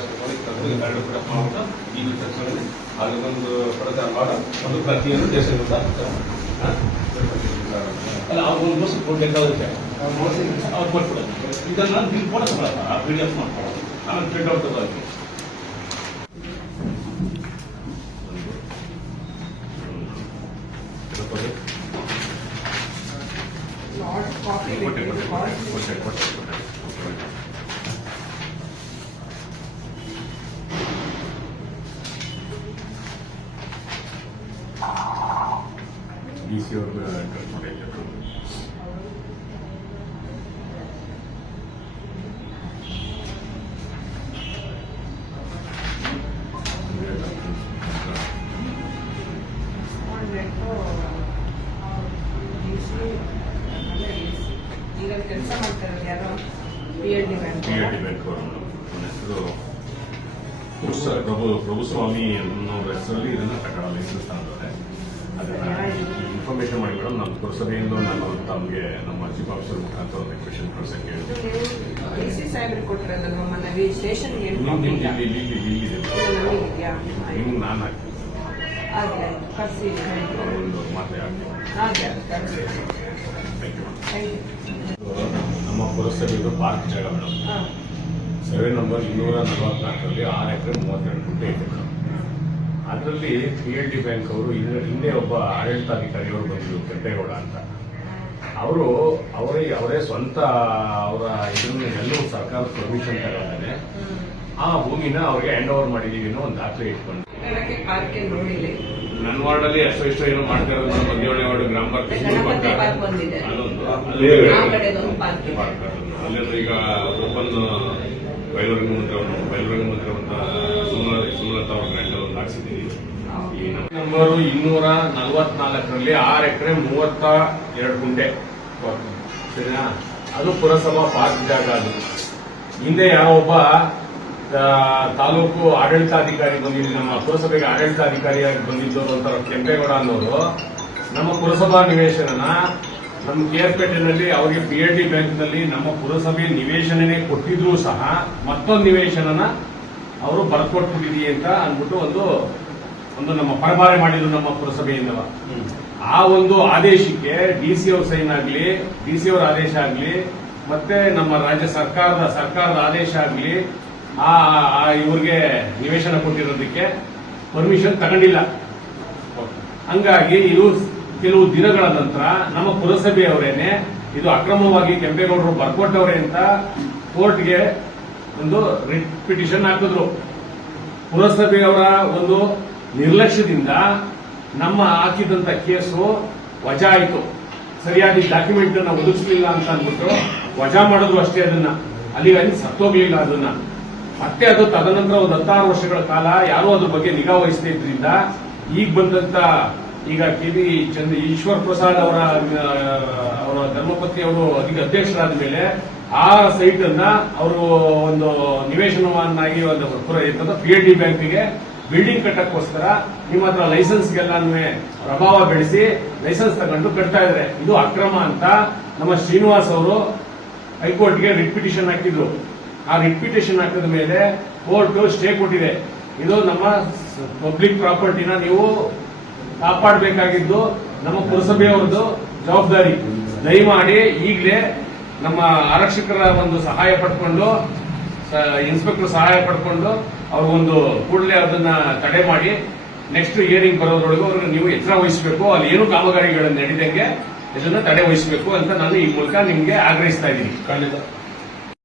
ಒಂದು ತಗೊಂಡು ತಂದು ಎರಡು ಕೂಡ ಮಾಡ್ಬಿಟ್ಟು ಈ ಕೆಲಸಗಳಲ್ಲಿ. ಅದಕ್ಕೊಂದು ಪ್ರಚಾರ ಮಾಡೋ ಒಂದು ಪ್ರತಿಯೊಂದು ದೇಶದಿಂದ ಅಲ್ಲ, ಅವ್ರು ಒಂದು ವರ್ಷ ಕೊಡ್ಬೇಕಾಗುತ್ತೆ ತಗೊಳಲ್ಲ ಆ ಕೊಟ್ಟೆ ಕೊಟ್ಟೆ ಕೊಟ್ಟೆ ಕೊಟ್ಟೆ ಕೊಟ್ಟೆ ಡಿ ಸಿ ಅವ್ರನ್ನ AC. ಈಗ ಕೆಲಸ ಮಾಡ್ತಾರೆ ಯಾರೋ P L D bank P ಹೆಸರು ಪ್ರಭು ಪ್ರಭು ಪ್ರಭುಸ್ವಾಮಿ ಅನ್ನೋ ಹೆಸರಲ್ಲಿ ಇದನ್ನ ಕಟ್ಟಡ ಲೈಸೆನ್ಸ್ ಅದನ್ನ ಇನ್ಫಾರ್ಮೇಶನ್ ಮಾಡಿ ಮೇಡಮ್ ನಮ್ಮ ಪುರಸಭೆಯಿಂದ ನಾನು ತಮಗೆ ನಮ್ಮ ಚೀಫ್ ಆಫೀಸರ್ ಮುಖಾಂತರ ಒಂದು ಕ್ವೆಶನ್ ಕಳ್ಸಕ್ಕೆ ಹೇಳಿದೆ ಡಿ ಸಿ ಸಾಹೇಬ್ರಿಗೆ ಕೊಟ್ರಲ್ಲ ನಮ್ಮ ಮನವಿ ನಿಮ್ಗೆ ನಾನು ಹಾಕ್ತೀನಿ ಒಂದು ಮಾತೇ ನಮ್ಮ ಪುರಸಭೆದು ಪಾರ್ಕ್ ಜಾಗ ಮೇಡಮ್ ಸರ್ವೆ ನಂಬರ್ ಇನ್ನೂರ ನಲವತ್ನಾಲ್ಕರಲ್ಲಿ ಆರು ಎಕರೆ ಮೂವತ್ತೆರಡು ಗುಂಟೆ ಇದೆ ಮೇಡಮ್ ಅದರಲ್ಲಿ ಪಿ ಎಲ್ ಡಿ ಬ್ಯಾಂಕ್ ಅವರು ಹಿಂದೆ ಹಿಂದೆ ಒಬ್ಬ ಆಡಳಿತಾಧಿಕಾರಿಯವರು ಬಂದಿದ್ರು ಕೆಂಪೇಗೌಡ ಅಂತ. ಅವರು ಅವರೇ ಅವರೇ ಸ್ವಂತ ಅವರ ಇದನ್ನ ಎಲ್ಲವೂ ಸರ್ಕಾರದ ಪರ್ಮಿಷನ್ ತಗೊಂಡಾನೆ ಆ ಭೂಮಿನ ಅವ್ರಿಗೆ ಹ್ಯಾಂಡ್ ಓವರ್ ಮಾಡಿದೀವಿ ಅನ್ನೋ ಒಂದು ದಾಖಲೆ ಇಟ್ಕೊಂಡು. ನನ್ನ ವಾರ್ಡ್ ಅಲ್ಲಿ ಎಷ್ಟೋ ಇಷ್ಟೋ ಏನೋ ಮಾಡ್ತಾ ಇರೋದು ಮಧ್ಯವಳ್ಳಿ ವಾರ್ಡ್ ಗ್ರಾಮ ಪಾರ್ಕ್. ಅಲ್ಲಿಂದ ಈಗ ಓಪನ್ ಬಯಲುರಂಗ ಮಂತ್ರ ಬಯಲುರಂಗ ಮಂತ್ರ ಅಂತ ಸುಮಲ ನಂಬರು ಇನ್ನೂರ ನಲವತ್ನಾಲ್ಕರಲ್ಲಿ ಆರು ಎಕರೆ ಮೂವತ್ತ ಎರಡು ಗುಂಟೆ ಸರಿನಾ? ಅದು ಪುರಸಭಾ ಪಾರ್ಕ್ ಜಾಗ ಅದು. ಹಿಂದೆ ಯಾವೊಬ್ಬ ತಾಲೂಕು ಆಡಳಿತಾಧಿಕಾರಿ ಬಂದಿದ್ದು ನಮ್ಮ ಪುರಸಭೆಗೆ ಆಡಳಿತಾಧಿಕಾರಿಯಾಗಿ ಬಂದಿದ್ದು ಅಂತ ಕೆಂಪೇಗೌಡ ಅನ್ನೋರು. ನಮ್ಮ ಪುರಸಭಾ ನಿವೇಶನನ ನಮ್ಮ ಕೇರ್ಪೇಟೆನಲ್ಲಿ ಅವರಿಗೆ ಪಿ ಎಲ್ ಡಿ ಬ್ಯಾಂಕ್ನಲ್ಲಿ ನಮ್ಮ ಪುರಸಭೆ ನಿವೇಶನನೇ ಕೊಟ್ಟಿದ್ರು ಸಹ ಮತ್ತೊಂದು ನಿವೇಶನನ ಅವರು ಬರ್ಕೊಟ್ಬಿಟ್ಟಿದೀ ಅಂತ ಅಂದ್ಬಿಟ್ಟು ಒಂದು ಒಂದು ನಮ್ಮ ಪರಭಾರೆ ಮಾಡಿದ್ರು ನಮ್ಮ ಪುರಸಭೆಯಿಂದ. ಆ ಒಂದು ಆದೇಶಕ್ಕೆ ಡಿ ಸಿ ಅವ್ರ ಸೈನ್ ಆಗಲಿ ಡಿ ಸಿ ಅವರ ಆದೇಶ ಆಗಲಿ, ಮತ್ತೆ ನಮ್ಮ ರಾಜ್ಯ ಸರ್ಕಾರದ ಸರ್ಕಾರದ ಆದೇಶ ಆಗಲಿ ಆ ಇವ್ರಿಗೆ ನಿವೇಶನ ಕೊಟ್ಟಿರೋದಕ್ಕೆ ಪರ್ಮಿಷನ್ ತಗೊಂಡಿಲ್ಲ. ಹಂಗಾಗಿ ಇದು ಕೆಲವು ದಿನಗಳ ನಂತರ ನಮ್ಮ ಪುರಸಭೆಯವರೇನೆ ಇದು ಅಕ್ರಮವಾಗಿ ಕೆಂಪೇಗೌಡರು ಬರ್ಕೊಟ್ಟವ್ರೆ ಅಂತ ಕೋರ್ಟ್ಗೆ ಒಂದು ರಿಟ್ ಪಿಟಿಷನ್ ಹಾಕಿದ್ರು. ಪುರಸಭೆಯವರ ಒಂದು ನಿರ್ಲಕ್ಷ್ಯದಿಂದ ನಮ್ಮ ಹಾಕಿದಂತ ಕೇಸು ವಜಾ ಆಯಿತು ಸರಿಯಾಗಿ ಡಾಕ್ಯುಮೆಂಟ್ ಅನ್ನ ಒದಗಿಸಲಿಲ್ಲ ಅಂತ ಅಂದ್ಬಿಟ್ಟು ವಜಾ ಮಾಡಿದ್ರು ಅಷ್ಟೇ ಅದನ್ನ. ಅಲ್ಲಿಗಾಗಿ ಅಲ್ಲಿ ಸತ್ತೋಗ್ಲಿಲ್ಲ ಅದನ್ನ. ಮತ್ತೆ ಅದು ತದನಂತರ ಒಂದು ಹತ್ತಾರು ವರ್ಷಗಳ ಕಾಲ ಯಾರೂ ಅದ್ರ ಬಗ್ಗೆ ನಿಗಾ ವಹಿಸದೇ ಇದ್ರಿಂದ ಈಗ ಬಂದಂತ ಈಗ ಕೆ ವಿ ಚಂದ್ರ ಈಶ್ವರ್ ಪ್ರಸಾದ್ ಅವರ ಅವರ ಧರ್ಮಪತ್ನಿ ಅವರು ಈಗ ಅಧ್ಯಕ್ಷರಾದ ಮೇಲೆ ಆ ಸೈಟ್ ಅನ್ನ ಅವರು ಒಂದು ನಿವೇಶನವನ್ನಾಗಿ ಒಂದು ಪಿ ಎಲ್ ಡಿ ಬ್ಯಾಂಕ್ಗೆ ಬಿಲ್ಡಿಂಗ್ ಕಟ್ಟಕ್ಕೋಸ್ಕರ ನಿಮ್ಮ ಹತ್ರ ಲೈಸೆನ್ಸ್ಗೆಲ್ಲಾನು ಪ್ರಭಾವ ಬೆಳೆಸಿ ಲೈಸೆನ್ಸ್ ತಗೊಂಡು ಕಟ್ತಾ ಇದ್ರೆ ಇದು ಅಕ್ರಮ ಅಂತ ನಮ್ಮ ಶ್ರೀನಿವಾಸ್ ಅವರು ಹೈಕೋರ್ಟ್ಗೆ ರಿಟ್ ಪಿಟಿಷನ್ ಹಾಕಿದ್ರು. ಆ ರಿಟ್ ಹಾಕಿದ ಮೇಲೆ ಕೋರ್ಟ್ ಸ್ಟೇ ಕೊಟ್ಟಿದೆ. ಇದು ನಮ್ಮ ಪಬ್ಲಿಕ್ ಪ್ರಾಪರ್ಟಿನ ನೀವು ಕಾಪಾಡಬೇಕಾಗಿದ್ದು ನಮ್ಮ ಪುರಸಭೆಯವರದ್ದು ಜವಾಬ್ದಾರಿ. ದಯಮಾಡಿ ಈಗಲೇ ನಮ್ಮ ಆರಕ್ಷಕರ ಒಂದು ಸಹಾಯ ಪಡ್ಕೊಂಡು ಇನ್ಸ್ಪೆಕ್ಟರ್ ಸಹಾಯ ಪಡ್ಕೊಂಡು ಅವ್ರಿಗೊಂದು ಕೂಡಲೇ ಅದನ್ನ ತಡೆ ಮಾಡಿ ನೆಕ್ಸ್ಟ್ ಇಯರಿಂಗ್ ಬರೋದ್ರೊಳಗೆ ಅವ್ರಿಗೆ ನೀವು ಎಚ್ಚರ ವಹಿಸಬೇಕು, ಅಲ್ಲಿ ಏನು ಕಾಮಗಾರಿಗಳನ್ನು ನಡೆದಂಗೆ ಇದನ್ನ ತಡೆ ವಹಿಸಬೇಕು ಅಂತ ನಾನು ಈ ಮೂಲಕ ನಿಮ್ಗೆ ಆಗ್ರಹಿಸ್ತಾ ಇದ್ದೀನಿ. ಖಂಡಿತ.